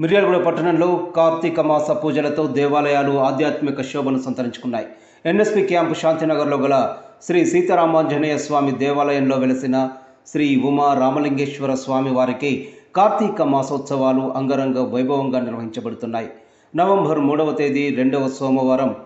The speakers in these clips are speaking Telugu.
మిర్యాలగూడ పట్టణంలో కార్తీక మాస పూజలతో దేవాలయాలు ఆధ్యాత్మిక శోభను సంతరించుకున్నాయి. ఎన్ఎస్పి క్యాంపు శాంతినగర్లో గల శ్రీ సీతారామాంజనేయ స్వామి దేవాలయంలో వెలసిన శ్రీ ఉమా రామలింగేశ్వర స్వామి వారికి కార్తీక మాసోత్సవాలు అంగరంగ వైభవంగా నిర్వహించబడుతున్నాయి. నవంబర్ మూడవ తేదీ రెండవ సోమవారం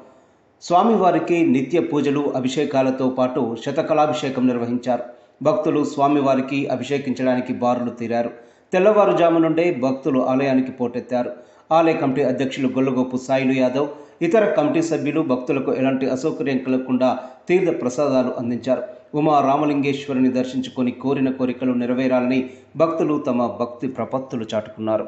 స్వామివారికి నిత్య పూజలు అభిషేకాలతో పాటు శతకళాభిషేకం నిర్వహించారు. భక్తులు స్వామివారికి అభిషేకించడానికి బారులు తీరారు. తెల్లవారుజాము నుండే భక్తులు ఆలయానికి పోటెత్తారు. ఆలయ కమిటీ అధ్యక్షులు గొల్లగోపు సాయిలు యాదవ్ ఇతర కమిటీ సభ్యులు భక్తులకు ఎలాంటి అసౌకర్యం కలగకుండా తీర్థ ప్రసాదాలు అందించారు. ఉమా రామలింగేశ్వరుని దర్శించుకొని కోరిన కోరికలు నెరవేరాలని భక్తులు తమ భక్తి ప్రపత్తులు చాటుకున్నారు.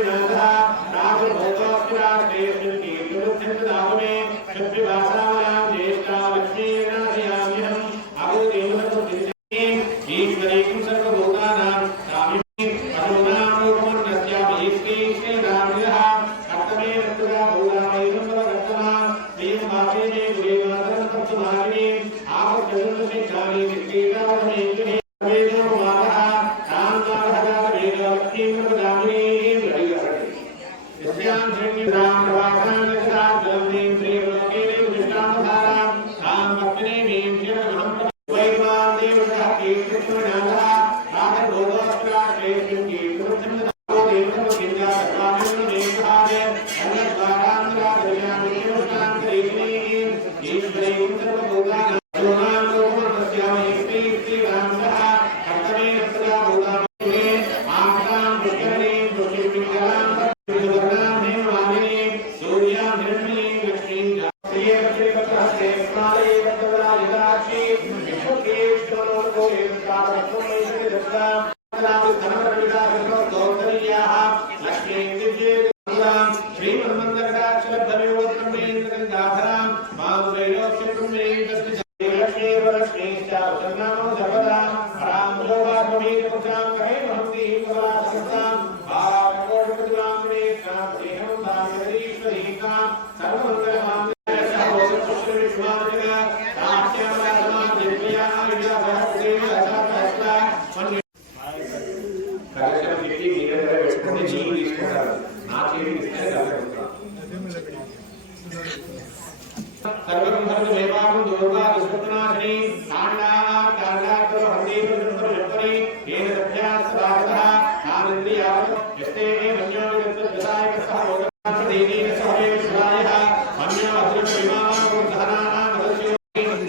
యోగ నాకు భౌగోపురాణ కేసు కేంద్రులు దావునే చెప్పి భాషావల Jinjan, Rakan, Jinjan, Jinjan, Jinjan, Jinjan, Jinjan, Jinjan, collection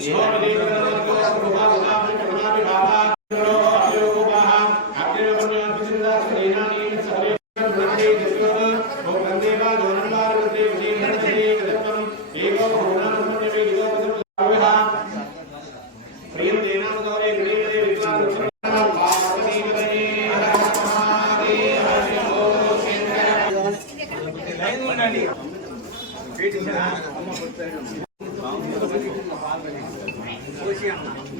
日本の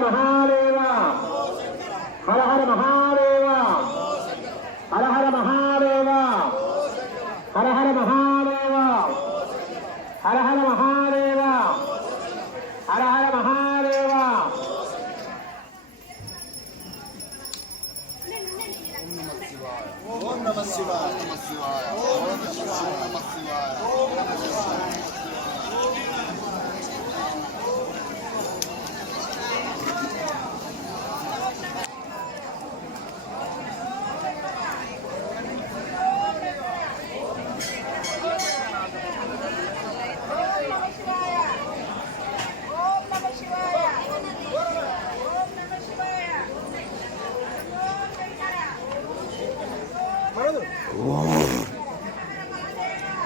Hara Hara Mahadev Hara Hara Mahadev Hara Hara Mahadev Hara Hara Mahadev Hara Hara Mahadev Hara Hara Mahadev Om నమ శివాయ ఓం నమ శివాయ ఓం శంకర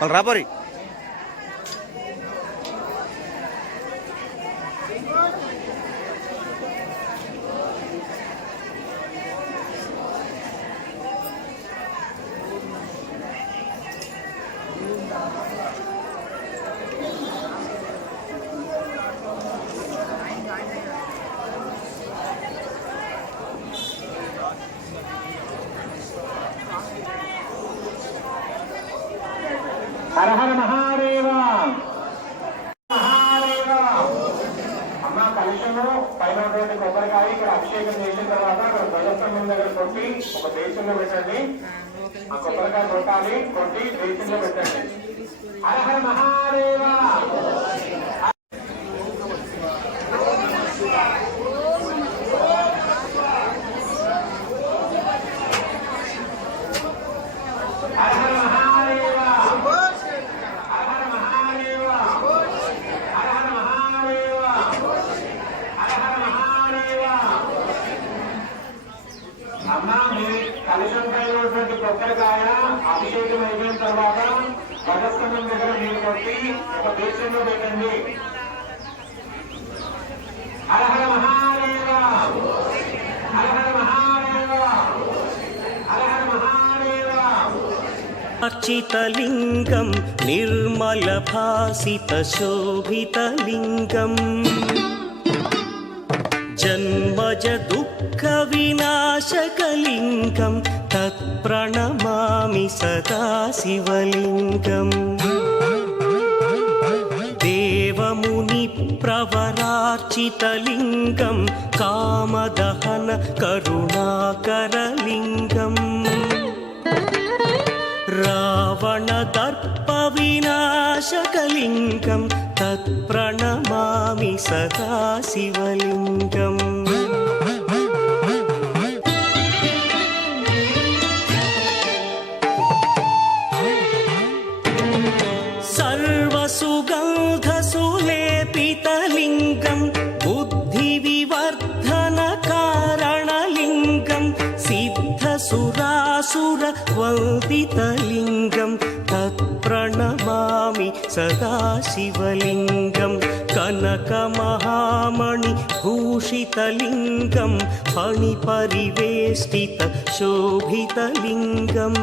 వాళ్ళు రాబోరి. హర హర మహాదేవ. మహాదేవ. అమ్మ కలుషము పైన ఉన్నటువంటి కొబ్బరికాయ ఇక్కడ అభిషేకం చేసిన తర్వాత అక్కడ ధ్వజస్తంభం దగ్గర కొట్టి ఒక దేశంలో పెట్టండి. ఆ కొబ్బరికాయ కొట్టాలి కొట్టి దేశంలో పెట్టండి. హర హర మహాదేవ హర హర మహాదేవ హర హర మహాదేవ హర హర మహాదేవ హర హర మహాదేవ అమ్మ మీ కలుషంపై ఉన్నటువంటి కొబ్బరికాయ రోజులు అయిపోయిన తర్వాత ప్రదర్శనం దగ్గర మీరు కొట్టి ఒక దేశంలో పెట్టండి. అర్హ మహాదేవ! అర్హ మహాదేవ! అర్హ మహాదేవ! అర్చితలింగం నిర్మల భాసిత శోభితలింగం जन्मज दुःखविनाशकलिङ्गं तत्प्रणमामि सदा शिवलिङ्गम् देवमुनिप्रवरार्चितलिङ्गं कामदहन करुणाकरलिङ्गम् रावणदर्पविनाशकलिङ्गं तत्प्रणमामि सदा शिवलिङ्गम् सर्वसुगन्धसुलेपितलिङ्गं बुद्धिविवर्धनकारणलिङ्गं सिद्धसुरासुरवन्दितलिङ्गं तत्प्रणमामि सदा शिवलिङ्गं कनकमहामणिभूषितलिङ्गं फणिपरिवेष्टितशोभितलिङ्गम्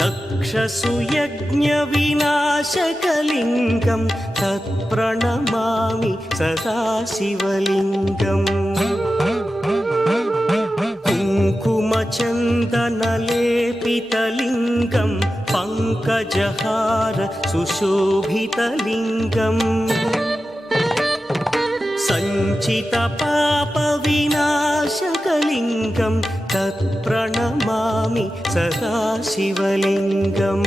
दक्षसुयज्ञविनाशकलिङ्गं तत्प्रणमामि सदा शिवलिङ्गम् कुङ्कुमचन्दनलेपितलिङ्गं पङ्क पङ्कजहार सुशोभितलिङ्गम् सञ्चितपापविनाशकलिङ्गं तत्प्रणमामि सदा शिवलिङ्गम्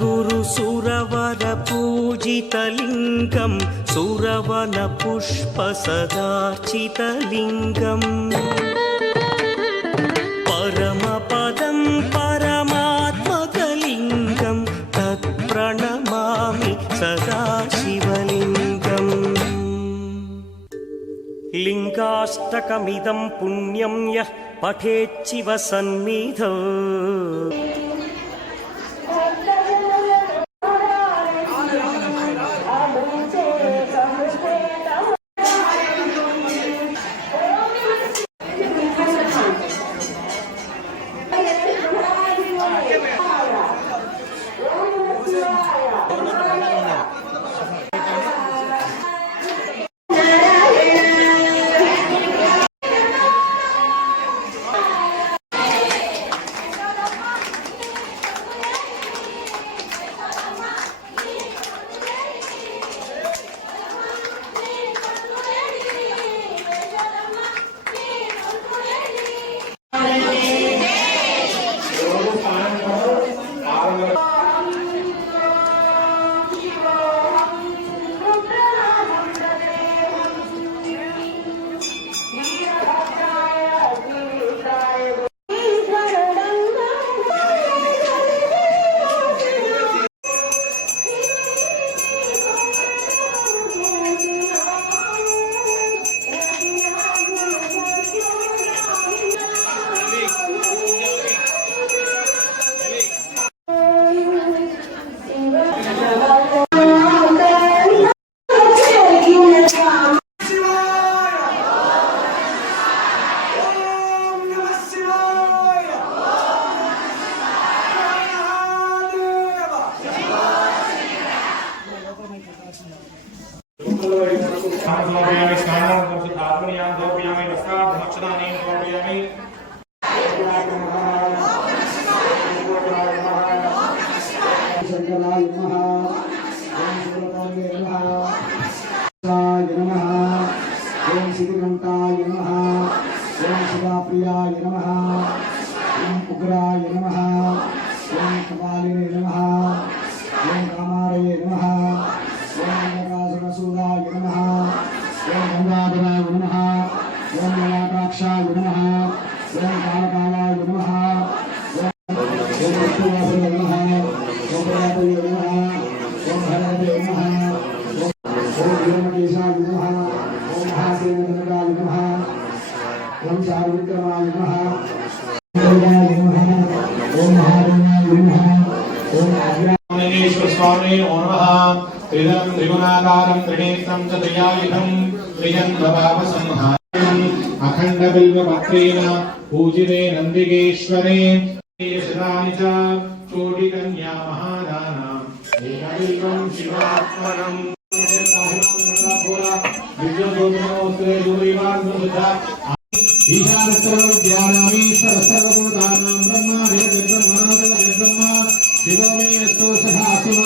सुरगुरुसुरवरपूजितलिङ्गं सुरवनपुष्पसदार्चितलिङ्गम् परमपदं परमात्मकलिङ्गं तत्प्रणमामि सदा शिवलिङ्गम् लिङ्गाष्टकमिदं पुण्यं यः पठेच्छिव सन्निधौ నమ. ఉగ్రాయ నమ. ఓం కపాలినే లింగేశ్వర స్వామి నమో నమః త్రిదం త్రిగుణాకారం త్రినేత్రం చ త్రియాయుధం త్రిజన్మపాప సంహారం అఖండ బిల్వ పత్రేణ పూజితే నందిగేశ్వరే శతాని చ కోటి కన్యా శివో మే అస్తు సదా శివో.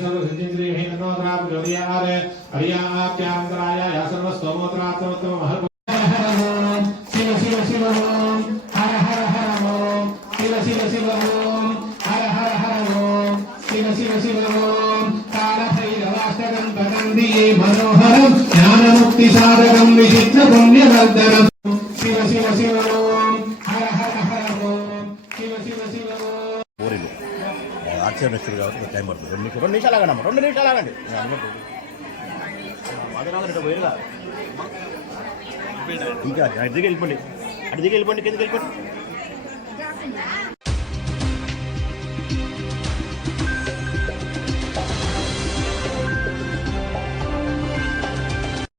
నందియే మనోహరం జ్ఞానముక్తి సాధకం విచిత్ర పుణ్యవర్ధనం శివ శివ శివ హర హర హర శివ శివ శివ ఆశ్చర్యం వచ్చింది వెళ్ళిపోండి. అటు వెళ్ళిపోండి కిందకి వెళ్ళిపోండి.